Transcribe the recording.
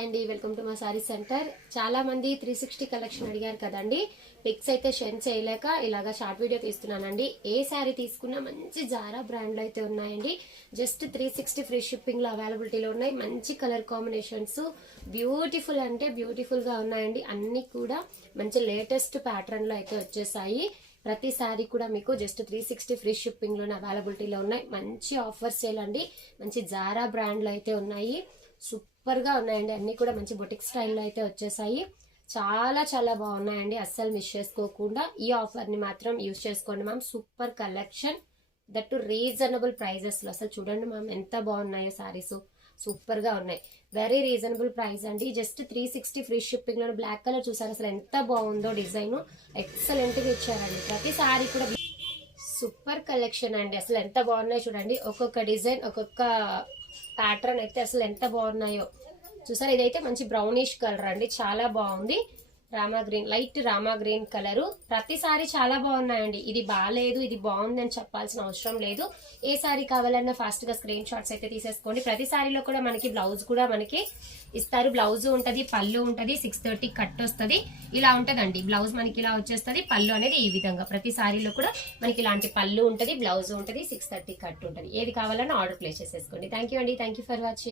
Hi అండి, welcome to మా sorry centre. చాలా మంది 360 కలెక్షన్ అడిగారు కదండి. పిక్స్ అయితే షేర్ చేయలేక ఇలాగా షార్ట్ వీడియో తీస్తున్నానండి. ఏ శారీ తీసుకున్నా మంచి జారా బ్రాండ్ లో అయితే ఉన్నాయండి. జస్ట్ 360 ఫ్రీ షిప్పింగ్ లో అవైలబిలిటీలో ఉన్నాయి. మంచి కలర్ కాంబినేషన్స్, బ్యూటిఫుల్ అంటే బ్యూటిఫుల్ గా ఉన్నాయండి. అన్ని కూడా మంచి లేటెస్ట్ ప్యాటర్న్ లో అయితే వచ్చేసాయి. ప్రతి శారీ కూడా మీకు జస్ట్ 360 ఫ్రీ షిప్పింగ్ లోనే అవైలబిలిటీలో ఉన్నాయి. మంచి ఆఫర్స్ చేయాలండి. మంచి జారా బ్రాండ్ లో అయితే ఉన్నాయి. సూపర్ గా ఉన్నాయండి. అన్ని కూడా మంచి బొటిక్ స్టైల్లో అయితే వచ్చేసాయి. చాలా చాలా బాగున్నాయండి. అస్సలు మిస్ చేసుకోకుండా ఈ ఆఫర్ ని మాత్రం యూజ్ చేసుకోండి ma'am. Super collection, that reasonable prices లో. అసలు చూడండి మ్యామ్ ఎంత బాగున్నాయో సారీస్. సూపర్ గా ఉన్నాయి. వెరీ రీజనబుల్ ప్రైస్ అండి. జస్ట్ 360 ఫ్రీ షిప్పింగ్ లో. బ్లాక్ కలర్ చూసారు అసలు ఎంత బాగుందో. డిజైన్ ఎక్సలెంట్ గా ఇచ్చారండి. ప్రతి సారీ కూడా సూపర్ కలెక్షన్ అండి. అసలు ఎంత బాగున్నాయో చూడండి. ఒక్కొక్క డిజైన్, ఒక్కొక్క ప్యాటర్న్ అయితే అసలు ఎంత బాగున్నాయో చూసారు. ఇదైతే మంచి బ్రౌనిష్ కలర్ అండి, చాలా బాగుంది. Rama green, light Rama green colour. ప్రతిసారి చాలా బాగున్నాయండి. ఇది బాగాలేదు, ఇది బాగుంది అని చెప్పాల్సిన అవసరం లేదు. ఏ సారీ కావాలన్నా ఫాస్ట్ గా స్క్రీన్ షాట్స్ అయితే తీసేసుకోండి. ప్రతి సారీలో కూడా మనకి బ్లౌజ్ కూడా మనకి ఇస్తారు. బ్లౌజ్ ఉంటది, పళ్ళు ఉంటది, 630 కట్ వస్తుంది. ఇలా ఉంటదండి బ్లౌజ్ మనకి. ఇలా వచ్చేస్తుంది పళ్ళు అనేది. ఈ విధంగా ప్రతి సారీలో కూడా మనకి ఇలాంటి పళ్ళు ఉంటది, బ్లౌజ్ ఉంటది, 630 కట్ ఉంటది. ఏది కావాలన్నా ఆర్డర్ ప్లేస్ చేసేసుకోండి. థ్యాంక్ యూ అండి. Thank you for watching.